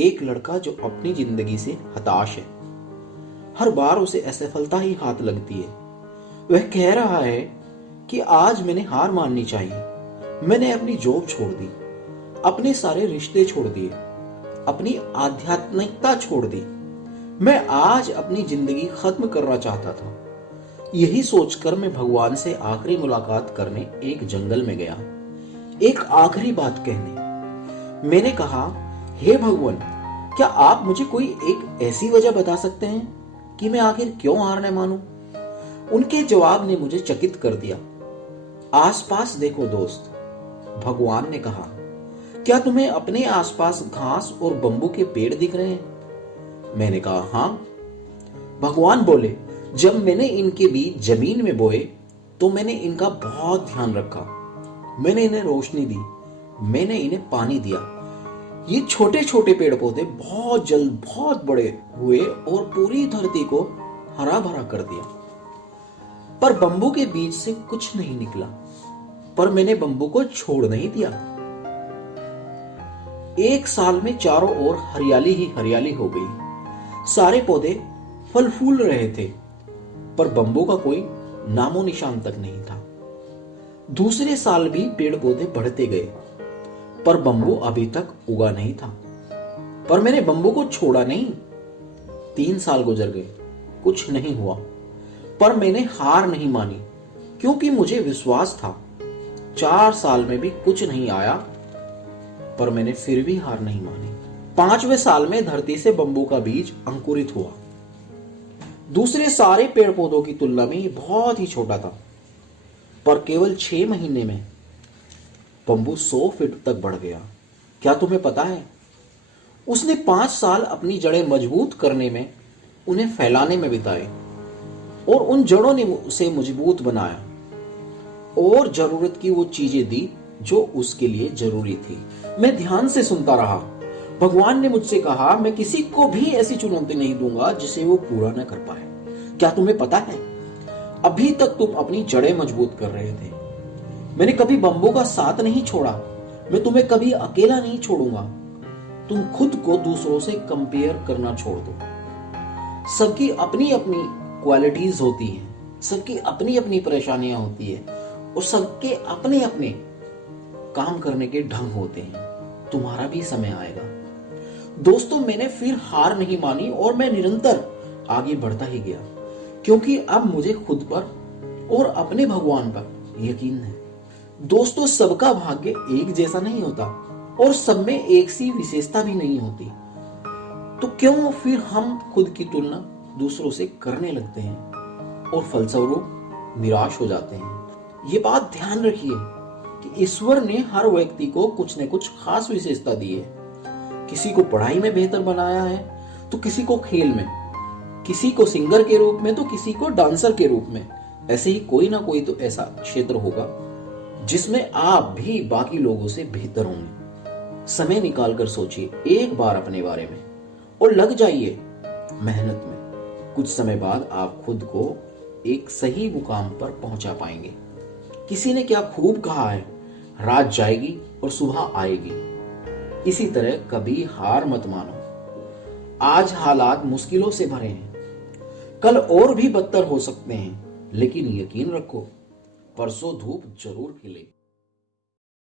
एक लड़का जो अपनी जिंदगी से हताश है। हर बार उसे असफलता ही हाथ लगती है। वह कह रहा है कि आज मैंने हार माननी चाहिए। मैंने अपनी जॉब छोड़ दी, अपने सारे रिश्ते छोड़ दिए, अपनी आध्यात्मिकता छोड़ दी। मैं आज अपनी जिंदगी खत्म करना चाहता था। यही सोचकर मैं भगवान से आखिरी मुलाकात करने एक जंगल में गया, एक आखिरी बात कहने। मैंने कहा, हे भगवान, क्या आप मुझे कोई एक ऐसी वजह बता सकते हैं कि मैं आखिर क्यों हार न मानूं? उनके जवाब ने मुझे चकित कर दिया। आसपास देखो दोस्त, भगवान ने कहा, क्या तुम्हें अपने आसपास घास और बंबू के पेड़ दिख रहे हैं? मैंने कहा, हां। भगवान बोले, जब मैंने इनके बीज जमीन में बोए तो मैंने इनका बहुत ध्यान रखा। मैंने इन्हें रोशनी दी, मैंने इन्हें पानी दिया। ये छोटे छोटे पेड़ पौधे बहुत जल्द बहुत बड़े हुए और पूरी धरती को हरा भरा कर दिया। पर बंबू के बीज से कुछ नहीं निकला। पर मैंने बंबू को छोड़ नहीं दिया। एक साल में चारों ओर हरियाली ही हरियाली हो गई। सारे पौधे फल फूल रहे थे, पर बंबू का कोई नामो निशान तक नहीं था। दूसरे साल भी पेड़ पौधे बढ़ते गए, पर बंबू अभी तक उगा नहीं था। पर मैंने बंबू को छोड़ा नहीं। 3 साल गुजर गए, कुछ नहीं हुआ। पर मैंने हार नहीं मानी, क्योंकि मुझे विश्वास था। 4 साल में भी कुछ नहीं आया, पर मैंने फिर भी हार नहीं मानी। 5वें साल में धरती से बंबू का बीज अंकुरित हुआ। दूसरे सारे पेड़ पौधों की तुलना में ये बहुत ही छोटा था, पर केवल 6 महीने में बंबू 100 फीट तक बढ़ गया। क्या तुम्हें पता है, उसने 5 साल अपनी जड़ें मजबूत करने में, उन्हें फैलाने में बिताए, और उन जड़ों ने उसे मजबूत बनाया और जरूरत की वो चीजें दी जो उसके लिए जरूरी थी। मैं ध्यान से सुनता रहा। भगवान ने मुझसे कहा, मैं किसी को भी ऐसी चुनौती नहीं दूंगा जिसे वो पूरा न कर पाए। क्या तुम्हें पता है, अभी तक तुम अपनी जड़ें मजबूत कर रहे थे। मैंने कभी बंबू का साथ नहीं छोड़ा। मैं तुम्हें कभी अकेला नहीं छोड़ूंगा। तुम खुद को दूसरों से कंपेयर करना छोड़ दो। सबकी अपनी अपनी क्वालिटीज होती हैं, सबकी अपनी अपनी परेशानियां होती है, और सबके अपने अपने काम करने के ढंग होते हैं। तुम्हारा भी समय आएगा। दोस्तों, मैंने फिर हार नहीं मानी और मैं निरंतर आगे बढ़ता ही गया, क्योंकि अब मुझे खुद पर और अपने भगवान पर यकीन है। दोस्तों, सबका भाग्य एक जैसा नहीं होता और सब में एक सी विशेषता भी नहीं होती। तो क्यों फिर हम खुद की तुलना दूसरों से करने लगते हैं और फलस्वरूप निराश हो जाते हैं। ये बात ध्यान रखिए कि ईश्वर ने हर व्यक्ति को कुछ न कुछ खास विशेषता दी है। किसी को पढ़ाई में बेहतर बनाया है, तो किसी को खेल में, किसी को सिंगर के रूप में, तो किसी को डांसर के रूप में। ऐसे ही कोई ना कोई तो ऐसा क्षेत्र होगा जिसमें आप भी बाकी लोगों से बेहतर होंगे। समय निकालकर सोचिए एक बार अपने बारे में और लग जाइए मेहनत में। कुछ समय बाद आप खुद को एक सही मुकाम पर पहुंचा पाएंगे। किसी ने क्या खूब कहा है, रात जाएगी और सुबह आएगी। इसी तरह कभी हार मत मानो। आज हालात मुश्किलों से भरे हैं, कल और भी बदतर हो सकते हैं, लेकिन यकीन रखो, परसों धूप जरूर खिलेगी।